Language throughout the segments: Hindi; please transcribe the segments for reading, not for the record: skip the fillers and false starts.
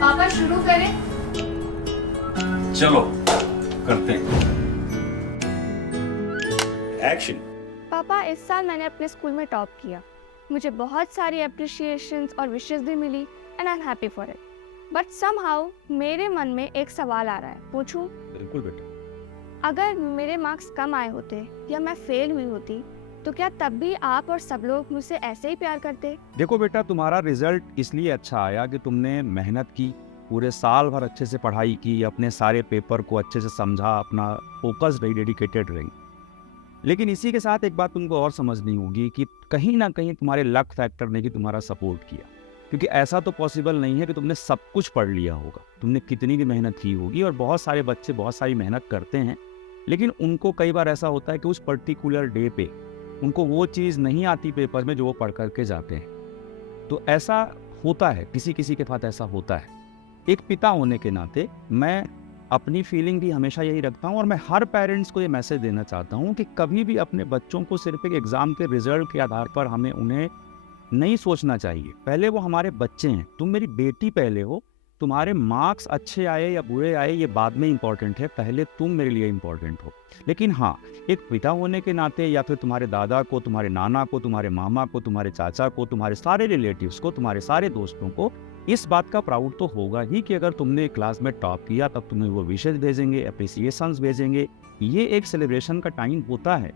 पापा शुरू करें? चलो करते हैं। एक्शन। पापा, इस साल मैंने अपने स्कूल में टॉप किया। मुझे बहुत सारी अप्रिशिएशंस और विशेस भी मिली and I am happy for it. But somehow मेरे मन में एक सवाल आ रहा है, पूछूं? बिल्कुल बेटा। अगर मेरे मार्क्स कम आए होते या मैं फेल हुई होती तो क्या तब भी आप और सब लोग मुझसे ऐसे ही प्यार करते? देखो बेटा, तुम्हारा रिजल्ट इसलिए अच्छा आया कि तुमने मेहनत की, पूरे साल भर अच्छे से पढ़ाई की, अपने सारे पेपर को अच्छे से समझा, अपना फोकस रही, डेडिकेटेड रही। लेकिन इसी के साथ एक बात तुमको और समझनी होगी कि कहीं ना कहीं तुम्हारे लक फैक्टर ने भी तुम्हारा सपोर्ट किया। क्योंकि ऐसा तो पॉसिबल नहीं है कि तुमने सब कुछ पढ़ लिया होगा, तुमने कितनी भी मेहनत की होगी। और बहुत सारे बच्चे बहुत सारी मेहनत करते हैं, लेकिन उनको कई बार ऐसा होता है कि उस पर्टिकुलर डे पे उनको वो चीज़ नहीं आती पेपर में जो वो पढ़ करके जाते हैं। तो ऐसा होता है, किसी किसी के साथ ऐसा होता है। एक पिता होने के नाते मैं अपनी फीलिंग भी हमेशा यही रखता हूँ, और मैं हर पेरेंट्स को ये मैसेज देना चाहता हूँ कि कभी भी अपने बच्चों को सिर्फ एक एग्ज़ाम के रिजल्ट के आधार पर हमें उन्हें नहीं सोचना चाहिए। पहले वो हमारे बच्चे हैं, तुम मेरी बेटी पहले हो। तुम्हारे मार्क्स अच्छे आए या बुरे आए ये बाद में इम्पॉर्टेंट है, पहले तुम मेरे लिए इम्पॉर्टेंट हो। लेकिन हाँ, एक पिता होने के नाते या फिर तुम्हारे दादा को, तुम्हारे नाना को, तुम्हारे मामा को, तुम्हारे चाचा को, तुम्हारे सारे रिलेटिव्स को, तुम्हारे सारे दोस्तों को इस बात का प्राउड तो होगा ही कि अगर तुमने क्लास में टॉप किया तब तुम्हें वो विशेष भेजेंगे, अप्रिसिएशंस भेजेंगे। ये एक सेलिब्रेशन का टाइम होता है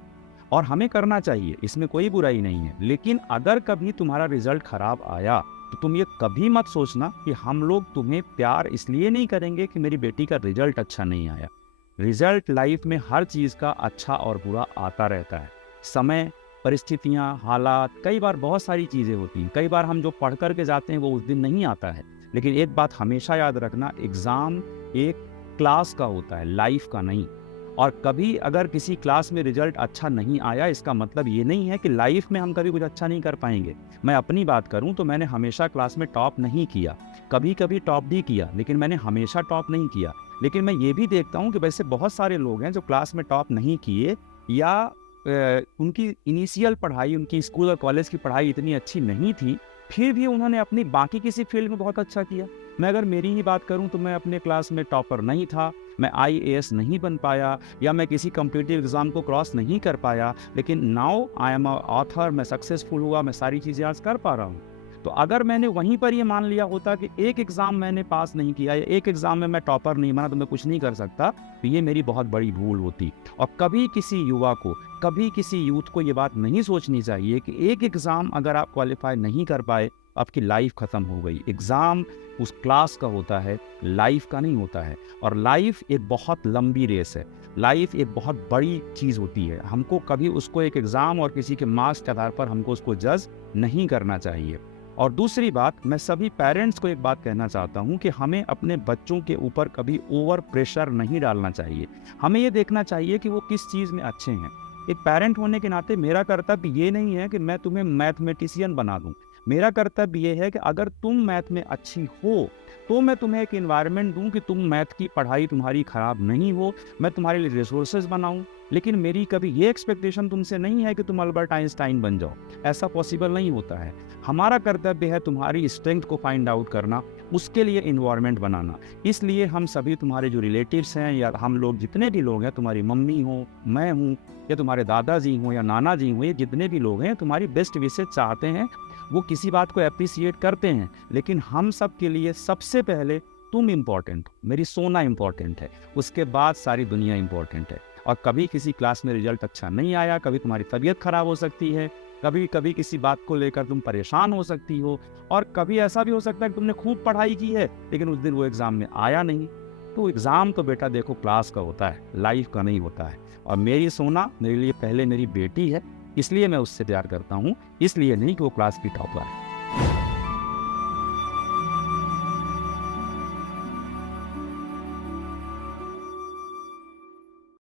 और हमें करना चाहिए, इसमें कोई बुराई नहीं है। लेकिन अगर कभी तुम्हारा रिजल्ट खराब आया तो तुम ये कभी मत सोचना कि हम लोग तुम्हें प्यार इसलिए नहीं करेंगे कि मेरी बेटी का रिजल्ट अच्छा नहीं आया। रिजल्ट लाइफ में हर चीज़ का अच्छा और बुरा आता रहता है। समय, परिस्थितियाँ, हालात, कई बार बहुत सारी चीज़ें होती हैं। कई बार हम जो पढ़ कर के जाते हैं वो उस दिन नहीं आता है। लेकिन एक बात हमेशा याद रखना, एग्ज़ाम एक क्लास का होता है, लाइफ का नहीं। और कभी अगर किसी क्लास में रिजल्ट अच्छा नहीं आया, इसका मतलब ये नहीं है कि लाइफ में हम कभी कुछ अच्छा नहीं कर पाएंगे। मैं अपनी बात करूं तो मैंने हमेशा क्लास में टॉप नहीं किया, कभी कभी टॉप भी किया, लेकिन मैंने हमेशा टॉप नहीं किया। लेकिन मैं ये भी देखता हूं कि वैसे बहुत सारे लोग हैं जो क्लास में टॉप नहीं किए, या उनकी इनिशियल पढ़ाई, उनकी स्कूल और कॉलेज की पढ़ाई इतनी अच्छी नहीं थी, फिर भी उन्होंने अपनी बाकी किसी फील्ड में बहुत अच्छा किया। मैं अगर मेरी ही बात करूं तो मैं अपने क्लास में टॉपर नहीं था, मैं IAS नहीं बन पाया, या मैं किसी कॉम्पिटिटिव एग्जाम को क्रॉस नहीं कर पाया, लेकिन now I am a author, मैं सक्सेसफुल हुआ, मैं सारी चीज़ें आज कर पा रहा हूँ। तो अगर मैंने वहीं पर ये मान लिया होता कि एक एग्ज़ाम मैंने पास नहीं किया या एक एग्ज़ाम में मैं टॉपर नहीं बना तो मैं कुछ नहीं कर सकता, तो ये मेरी बहुत बड़ी भूल होती। और कभी किसी युवा को, कभी किसी यूथ को ये बात नहीं सोचनी चाहिए कि एक एग्ज़ाम अगर आप क्वालिफाई नहीं कर पाए, आपकी लाइफ ख़त्म हो गई। एग्ज़ाम उस क्लास का होता है, लाइफ का नहीं होता है। और लाइफ एक बहुत लंबी रेस है, लाइफ एक बहुत बड़ी चीज़ होती है। हमको कभी उसको एक एग्ज़ाम और किसी के मार्क्स के आधार पर हमको उसको जज नहीं करना चाहिए। और दूसरी बात, मैं सभी पेरेंट्स को एक बात कहना चाहता हूँ कि हमें अपने बच्चों के ऊपर कभी ओवर प्रेशर नहीं डालना चाहिए। हमें ये देखना चाहिए कि वो किस चीज़ में अच्छे हैं। एक पेरेंट होने के नाते मेरा कर्तव्य ये नहीं है कि मैं तुम्हें मैथमेटिशियन बना दूँ। मेरा कर्तव्य ये है कि अगर तुम मैथ में अच्छी हो तो मैं तुम्हें एक इन्वायरमेंट दूं कि तुम मैथ की पढ़ाई तुम्हारी खराब नहीं हो, मैं तुम्हारे लिए रिसोर्सेज बनाऊं। लेकिन मेरी कभी ये एक्सपेक्टेशन तुमसे नहीं है कि तुम अल्बर्ट आइंस्टाइन बन जाओ, ऐसा पॉसिबल नहीं होता है। हमारा कर्तव्य है तुम्हारी स्ट्रेंथ को फाइंड आउट करना, उसके लिए इन्वायरमेंट बनाना। इसलिए हम सभी, तुम्हारे जो रिलेटिव्स हैं या हम लोग जितने भी लोग हैं, तुम्हारी मम्मी हो, मैं हूँ, या तुम्हारे दादाजी हों या नाना जी हों, ये जितने भी लोग हैं तुम्हारी बेस्ट विशेज चाहते हैं। वो किसी बात को अप्रिसिएट करते हैं, लेकिन हम सब के लिए सबसे पहले तुम इम्पॉर्टेंट हो, मेरी सोना इम्पॉर्टेंट है, उसके बाद सारी दुनिया इम्पॉर्टेंट है। और कभी किसी क्लास में रिजल्ट अच्छा नहीं आया, कभी तुम्हारी तबीयत खराब हो सकती है, कभी कभी किसी बात को लेकर तुम परेशान हो सकती हो, और कभी ऐसा भी हो सकता है कि तुमने खूब पढ़ाई की है लेकिन उस दिन वो एग्ज़ाम में आया नहीं। तो एग्ज़ाम तो बेटा देखो क्लास का होता है, लाइफ का नहीं होता है। और मेरी सोना मेरे लिए पहले मेरी बेटी है, इसलिए मैं उससे प्यार करता हूँ, इसलिए नहीं कि वो क्लास की टॉपर है।